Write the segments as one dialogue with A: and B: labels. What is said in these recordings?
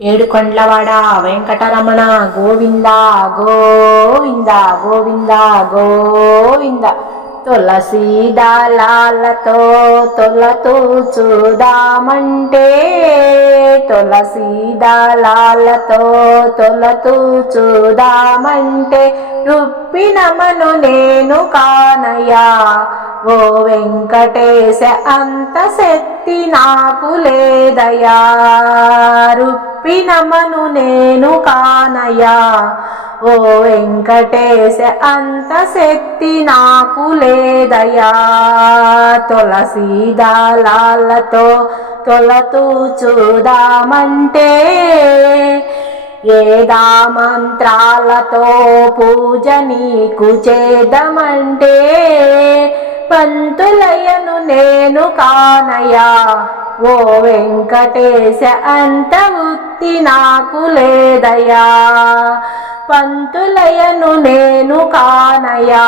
A: ఏడుకొండ్లవాడ వెంకటరమణ గోవింద గోవింద గోవింద గోవింద. తులసి దళాలతో తొలతూ చూదామంటే తులసి దళాలతో తొలతూ చూదామంటే రుప్పినమను నేను కానయ్యా. ఓ వెంకటేశ అంత శక్తి నాకు లేదయా రుప్పినమను నేను కానయ్యా. ఓ వెంకటేశ అంత శక్తి నాకు లేదయా తులసీదాలతో తొలతూ చూదామంటే ఏదా మంత్రాలతో పూజ నీకు చేద్దామంటే పంతులయ్యను నేను కానయ్యా. ఓ వెంకటేశ అంత ఉత్తి నాకు లేదయా పంతులయ్యను నేను కానయా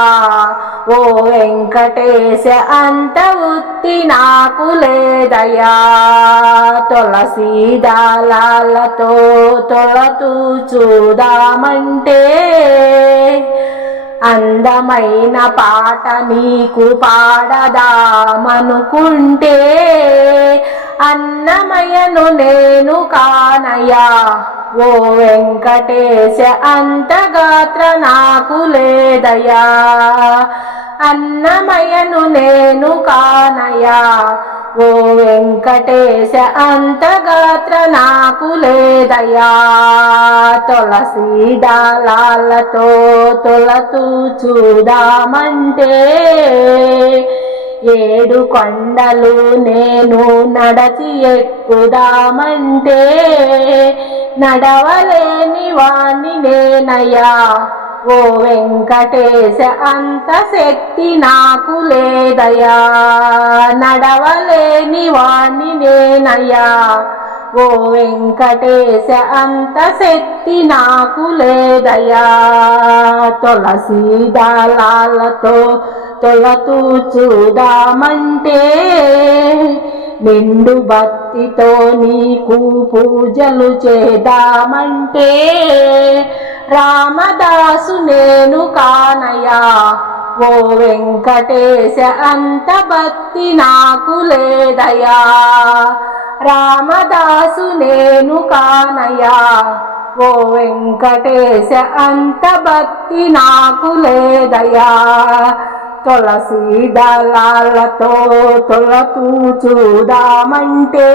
A: ఓ వెంకటేశ అంత ఉత్తి నాకు లేదయా తులసీదాలతో తొలతూ చూదామంటే అందమైన పాట నీకు పాడదామనుకుంటే అన్నమయను నేను కానయా ఓ వెంకటేశ అంత గాత్ర నాకు లేదయా అన్నమయను నేను కానయా ఓ వెంకటేశ అంతగాత్ర నాకు లేదయా తులసి దళాలతో తొలతూ చూదామంటే ఏడు కొండలు నేను నడచి ఎక్కుదామంటే నడవలేని వాణ్ణి నేనయ్యా. ఓ వెంకటేశ అంత శక్తి నాకు లేదయా నడవలేని వాణ్ణి నేనయ్యా. ఓ వెంకటేశ అంత శక్తి నాకు లేదయా తులసీదాలతో తొలతూ చూదామంటే నిండు భక్తితో నీకు పూజలు చేద్దామంటే రామదాసు నేను కానయ్యా. ఓ వెంకటేశ అంత భక్తి నాకు లేదయా రామదాసు నేను కానయ్యా. ఓ వెంకటేశ అంత భక్తి నాకు లేదయా తులసి దళాలతో తులతూ చూదామంటే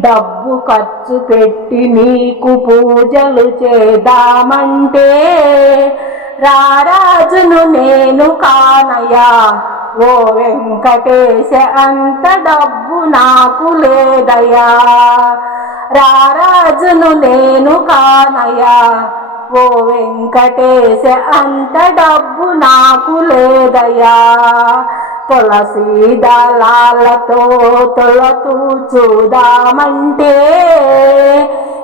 A: డబ్బు ఖర్చు పెట్టి నీకు పూజలు చేద్దామంటే రారాజును నేను కానయ్యా. ఓ వెంకటేశ అంత డబ్బు నాకు లేదయా రారాజును నేను కానయా ఓ వెంకటేశ అంత డబ్బు నాకు లేదయా తులసి దళాలతో తొలతూ చూదామంటే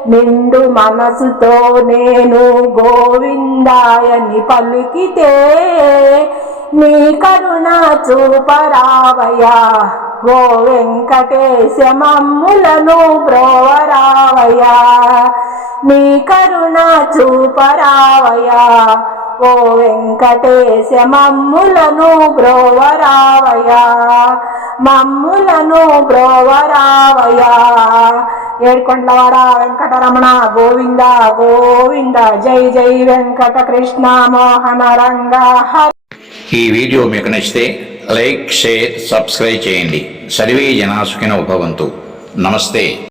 A: నిండు మనసుతో నేను గోవిందాయని పలికితే నీ కరుణ చూపరావయ్యా. ఓ వెంకటేశ బ్రోవరావయ్యా నీ కరుణ చూపరావయ్యా. ఓ వెంకటేశ మమ్ములను బ్రోవరావయ మమ్ములను బ్రోవరావయ ఏడుకొండలవాడ వెంకటరమణ గోవింద గోవింద జై జై వెంకట కృష్ణ మోహన రంగ
B: ఈ వీడియో మీకు నచ్చితే లైక్ షేర్ సబ్స్క్రైబ్ చేయండి. సర్వే జనా ఉపవంతు నమస్తే.